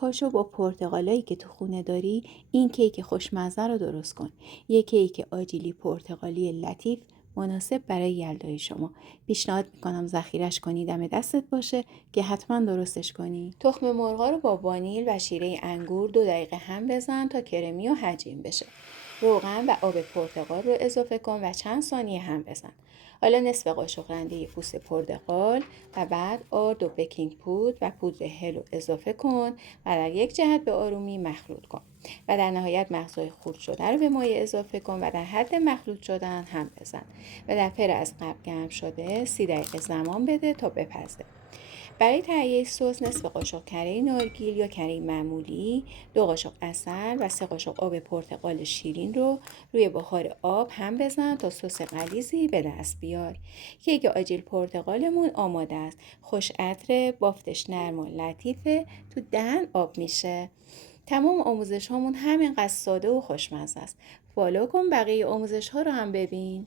پاشو با پرتقالایی که تو خونه داری این کیک خوشمزه رو درست کن. یک کیک آجیلی پرتقالی لطیف مناسب برای یلدای شما. پیشنهاد میکنم ذخیرش کنی دم دستت باشه که حتما درستش کنی. تخم مرغا رو با وانیل و شیره انگور 2 دقیقه هم بزن تا کرمی و هجین بشه. روغن و آب پرتقال رو اضافه کن و چند ثانیه هم بزن. حالا نصف قاشق رنده پوست پرتقال و بعد آرد و بیکینگ پودر و پودر هل رو اضافه کن و در یک جهت به آرومی مخلوط کن و در نهایت مغزهای خرد شده رو به مایع اضافه کن و در حد مخلوط شدن هم بزن و در فر از قبل گرم شده 30 دقیقه زمان بده تا بپزه. برای تهیه سس نصف قاشق کره نارگیل یا کره معمولی، 2 قاشق عسل و 3 قاشق آب پرتقال شیرین رو روی بخار آب هم بزن تا سس غلیظی به دست بیار. کیک آجیل پرتقالمون آماده است. خوش عطر، بافتش نرم و لطیفه، تو دهن آب میشه. تمام آموزش هامون همینقدر ساده و خوشمزه است. فالو کن بقیه آموزش ها رو هم ببین.